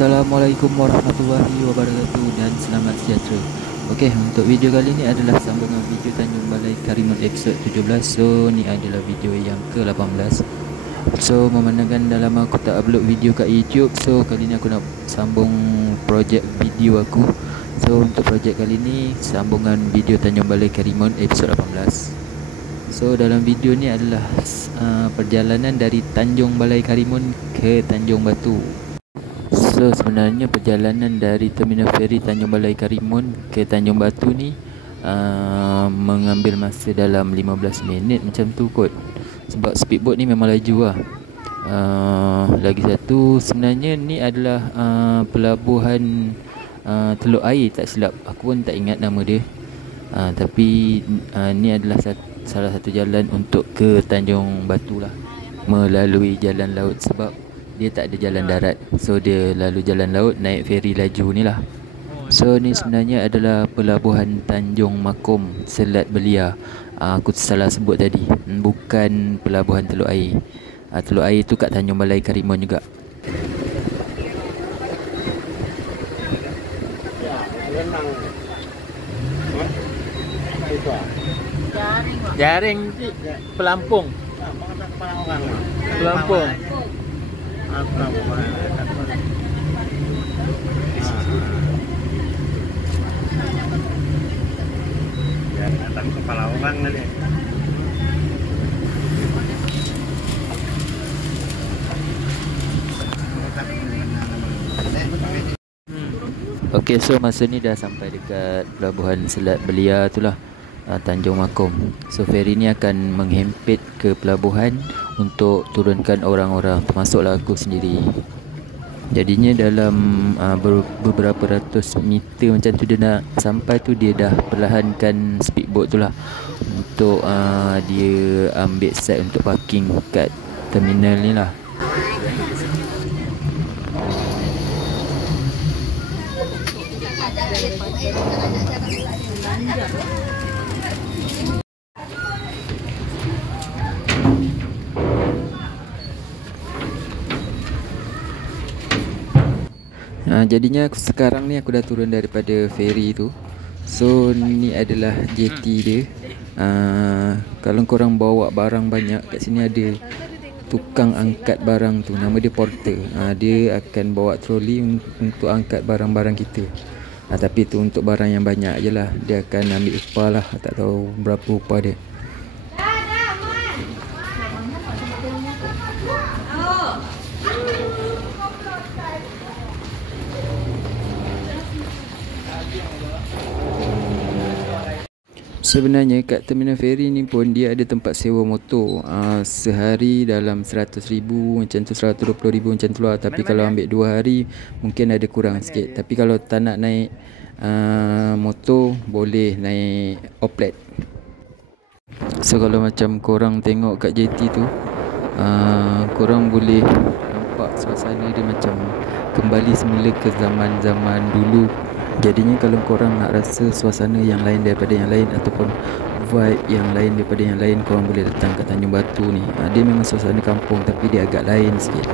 Assalamualaikum warahmatullahi wabarakatuh dan selamat sejahtera. Okey, untuk video kali ni adalah sambungan video Tanjung Balai Karimun episod 17. So, ni adalah video yang ke-18. So, memandangkan dah lama aku tak upload video kat YouTube, so kali ni aku nak sambung projek video aku. So, untuk projek kali ni sambungan video Tanjung Balai Karimun episod 18. So, dalam video ni adalah perjalanan dari Tanjung Balai Karimun ke Tanjung Batu. So sebenarnya perjalanan dari terminal feri Tanjung Balai Karimun ke Tanjung Batu ni mengambil masa dalam 15 minit macam tu kot. Sebab speedboat ni memang laju lah. Lagi satu, sebenarnya ni adalah pelabuhan Teluk Air tak silap. Aku pun tak ingat nama dia. Tapi ni adalah salah satu jalan untuk ke Tanjung Batu lah, melalui jalan laut sebab dia tak ada jalan darat. So dia lalu jalan laut, naik feri laju ni lah. So ni sebenarnya adalah pelabuhan Tanjung Makom Selat Belia. Aku salah sebut tadi, bukan pelabuhan Teluk Air. Teluk Air tu kat Tanjung Balai Karimun juga. Jaring pelampung. Pelampung. Datang kepala orang nanti. Okey, so masa ni dah sampai dekat pelabuhan Selat Belia tu lah, Tanjung Makom. So feri ni akan menghempit ke pelabuhan untuk turunkan orang-orang, termasuklah aku sendiri. Jadinya dalam beberapa ratus meter macam tu dia nak sampai tu, dia dah perlahankan speedboat tu lah untuk dia ambil set untuk parking kat terminal ni lah. Jadinya sekarang ni aku dah turun daripada feri tu. So ni adalah jeti dia. Kalau korang bawa barang banyak, kat sini ada tukang angkat barang tu, nama dia porter. Dia akan bawa troli untuk angkat barang-barang kita. Tapi tu untuk barang yang banyak je lah, dia akan ambil upah lah. Tak tahu berapa upah dia. Sebenarnya kat terminal feri ni pun dia ada tempat sewa motor. Sehari dalam 100,000 macam tu, 120,000 macam tu lah. Tapi kalau ambil 2 hari mungkin ada kurang sikit. Tapi kalau tak nak naik motor, boleh naik oplet. So kalau macam korang tengok kat jeti tu, korang boleh nampak suasana dia macam kembali semula ke zaman-zaman dulu. Jadinya kalau korang nak rasa suasana yang lain daripada yang lain, ataupun vibe yang lain daripada yang lain, korang boleh datang ke Tanjung Batu ni. Dia memang suasana kampung tapi dia agak lain sikit.